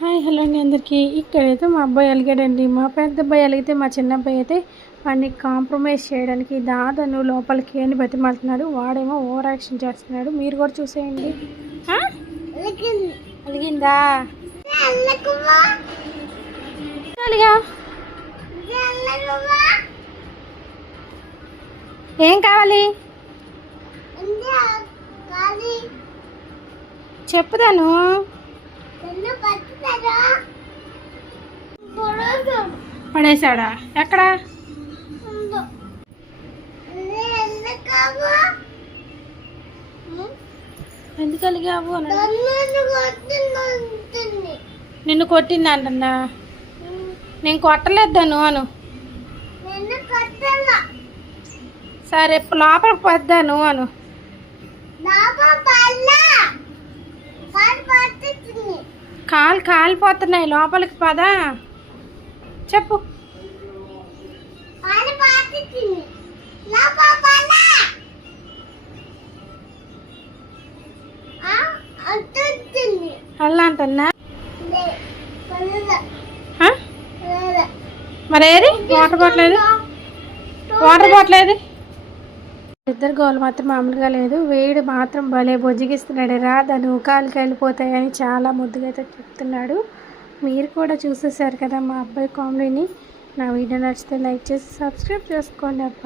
Hi hello అండి అందరికీ. ఇక్కడైతే మా అబ్బాయి అలిగాడండి. మా పెద్ద అబ్బాయి అలిగితే మా చిన్న అబ్బాయి అయితే వాడిని కాంప్రమైజ్ చేయడానికి దాదను లోపలికి అని బతిమాలుతున్నాడు. వాడేమో ఓవర్ యాక్షన్ చేస్తున్నాడు. మీరు కూడా చూసేయండి. అలిగిందా? అలిగా? ఏం కావాలి? చెప్పుదాను పడేశాడా? ఎక్కడ? ఎందుకు అలిగావు. నిన్ను కొట్టింది అంటన్నా నేను కొట్టలేద్దాను అను. సరే లోపలికి పద్దాను అను. కాలు కాలిపోతున్నాయి. లోపలికి పదా. చెప్పు. అలా అంటున్నా? మరి ఏది వాటర్ బాటిల్ ఏది? వాటర్ బాటిల్ ఏది? ఇద్దరు గోలు మాత్రం మామూలుగా లేదు. వేడు మాత్రం భలే బొజ్జిగిస్తున్నాడు. రా దాని కాలు కాలిపోతాయని చాలా ముద్దుగా అయితే చెప్తున్నాడు. మీరు కూడా చూసేసారు కదా మా అబ్బాయి కామెడీని. నా వీడియో నచ్చితే లైక్ చేసి సబ్స్క్రైబ్ చేసుకోండి అబ్బా.